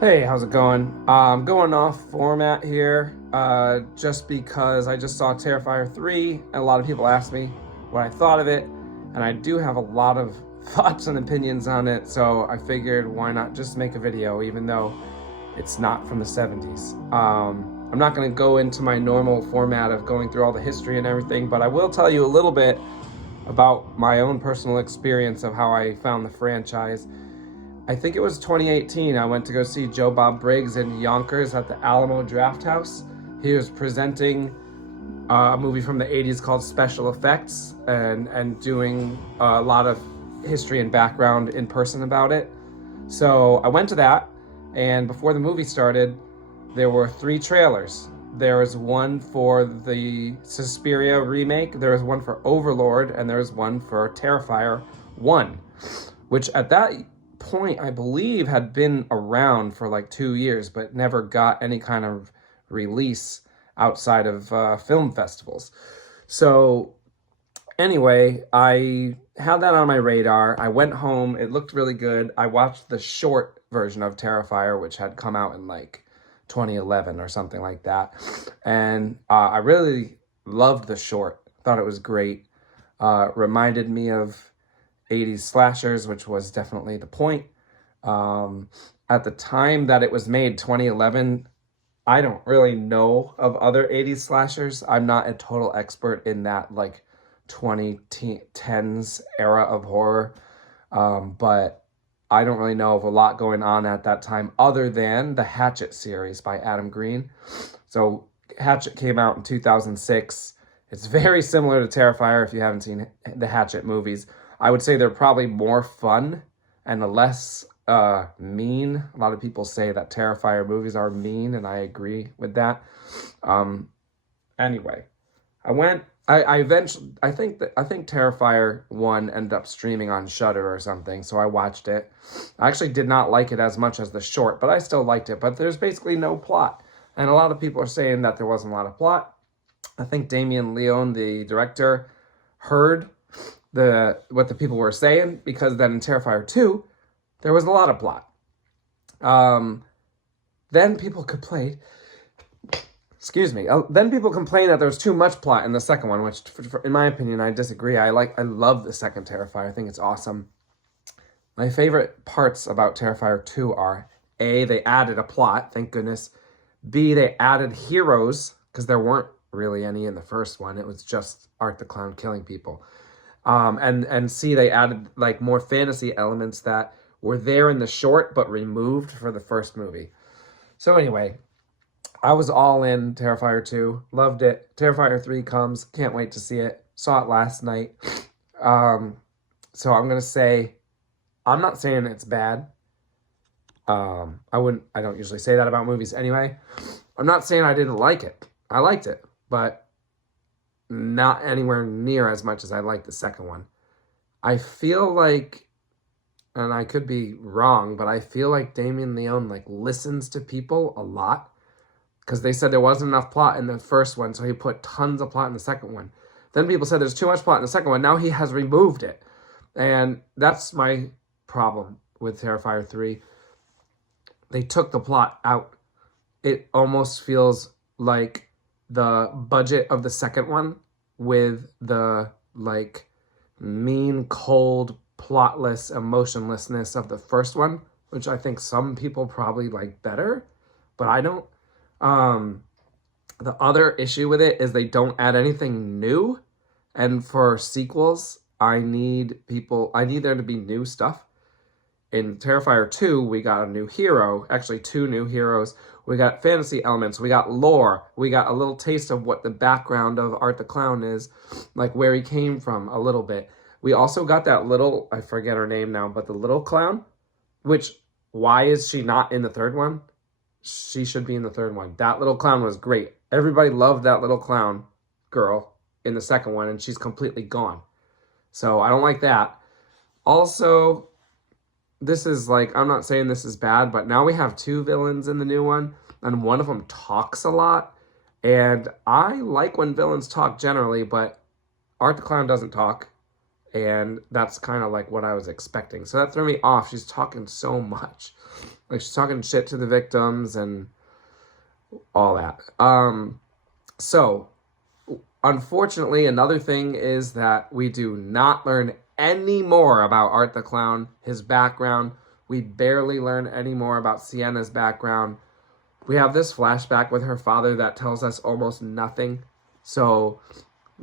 Hey, how's it going? I'm going off format here just because I just saw Terrifier 3 and a lot of people asked me what I thought of it, and I do have a lot of thoughts and opinions on it, so I figured why not just make a video even though it's not from the 70s. I'm not going to go into my normal format of going through all the history and everything, but I will tell you a little bit about my own personal experience of how I found the franchise. I think it was 2018, I went to go see Joe Bob Briggs in Yonkers at the Alamo Drafthouse. He was presenting a movie from the 80s called Special Effects and doing a lot of history and background in person about it. So I went to that, and before the movie started, there were 3 trailers. There was one for the Suspiria remake, there was one for Overlord, and there was one for Terrifier 1, which at that point I believe had been around for like 2 years but never got any kind of release outside of film festivals. So anyway, I had that on my radar. I went home, it looked really good. I watched the short version of Terrifier, which had come out in like 2011 or something like that, and I really loved the short. Thought it was great. Reminded me of 80s slashers, which was definitely the point. At the time that it was made, 2011, I don't really know of other 80s slashers. I'm not a total expert in that like 2010s era of horror, but I don't really know of a lot going on at that time other than the Hatchet series by Adam Green. So Hatchet came out in 2006. It's very similar to Terrifier if you haven't seen the Hatchet movies. I would say they're probably more fun and less mean. A lot of people say that Terrifier movies are mean, and I agree with that. Anyway, I eventually, I think Terrifier 1 ended up streaming on Shudder or something, so I watched it. I actually did not like it as much as the short, but I still liked it. But there's basically no plot, and a lot of people are saying that there wasn't a lot of plot. I think Damien Leone, the director, heard what the people were saying, because then in Terrifier 2, there was a lot of plot. Then people complained, then people complained that there was too much plot in the second one, which in my opinion, I disagree. I love the second Terrifier. I think it's awesome. My favorite parts about Terrifier 2 are A, they added a plot, thank goodness. B, they added heroes, because there weren't really any in the first one. It was just Art the Clown killing people. And C, they added like more fantasy elements that were there in the short but removed for the first movie. So anyway, I was all in Terrifier 2, loved it. Terrifier 3 comes, can't wait to see it. Saw it last night. So I'm gonna say, I'm not saying it's bad. I don't usually say that about movies anyway. I'm not saying I didn't like it. I liked it, but not anywhere near as much as I liked the second one. I feel like, and I could be wrong, but I feel like Damien Leone like listens to people a lot, because they said there wasn't enough plot in the first one, so he put tons of plot in the second one. Then people said there's too much plot in the second one. Now he has removed it. And that's my problem with Terrifier 3. They took the plot out. It almost feels like the budget of the second one with the like mean, cold, plotless emotionlessness of the first one, which I think some people probably like better, but I don't. The other issue with it is they don't add anything new, and for sequels, I need there to be new stuff. In Terrifier 2, we got a new hero, actually 2 new heroes. We got fantasy elements, we got lore, we got a little taste of what the background of Art the Clown is, like where he came from a little bit. We also got that little, I forget her name now, but the little clown, which, why is she not in the third one? She should be in the third one. That little clown was great. Everybody loved that little clown girl in the second one, and she's completely gone. So I don't like that. Also, this is like, I'm not saying this is bad, but now we have 2 villains in the new one, and one of them talks a lot. And I like when villains talk generally, but Art the Clown doesn't talk. And that's kind of like what I was expecting. So that threw me off. She's talking so much. Like, she's talking shit to the victims and all that. So, unfortunately, another thing is that we do not learn any more about Art the Clown, his background. We barely learn any more about Sienna's background. We have this flashback with her father that tells us almost nothing. So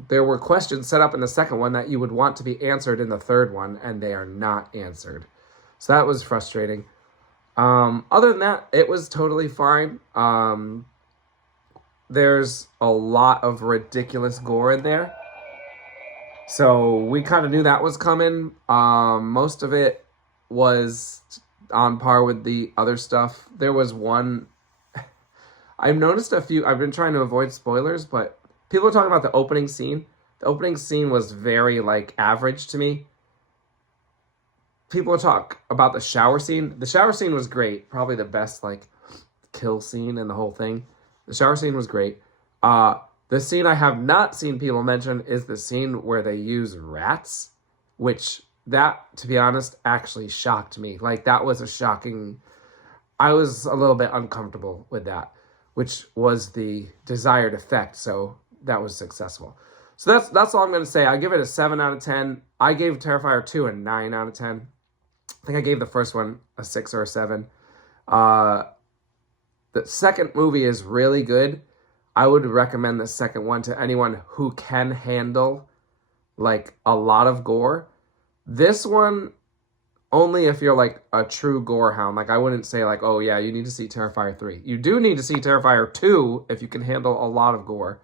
there were questions set up in the second one that you would want to be answered in the third one, and they are not answered. So that was frustrating. Other than that, it was totally fine. There's a lot of ridiculous gore in there. So we kind of knew that was coming. Most of it was on par with the other stuff. There was one... I've noticed a few... I've been trying to avoid spoilers, but people are talking about the opening scene. The opening scene was very, like, average to me. People talk about the shower scene. The shower scene was great. Probably the best, like, kill scene in the whole thing. The shower scene was great. The scene I have not seen people mention is the scene where they use rats, which that, to be honest, actually shocked me. Like, that was a shocking... I was a little bit uncomfortable with that, which was the desired effect, so that was successful. So that's all I'm going to say. I give it a 7 out of 10. I gave Terrifier 2 a 9 out of 10. I think I gave the first one a 6 or a 7. The second movie is really good. I would recommend the second one to anyone who can handle, like, a lot of gore. This one, only if you're, like, a true gore hound. Like, I wouldn't say, like, oh, yeah, you need to see Terrifier 3. You do need to see Terrifier 2 if you can handle a lot of gore,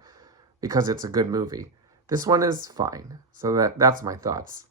because it's a good movie. This one is fine. So that's my thoughts.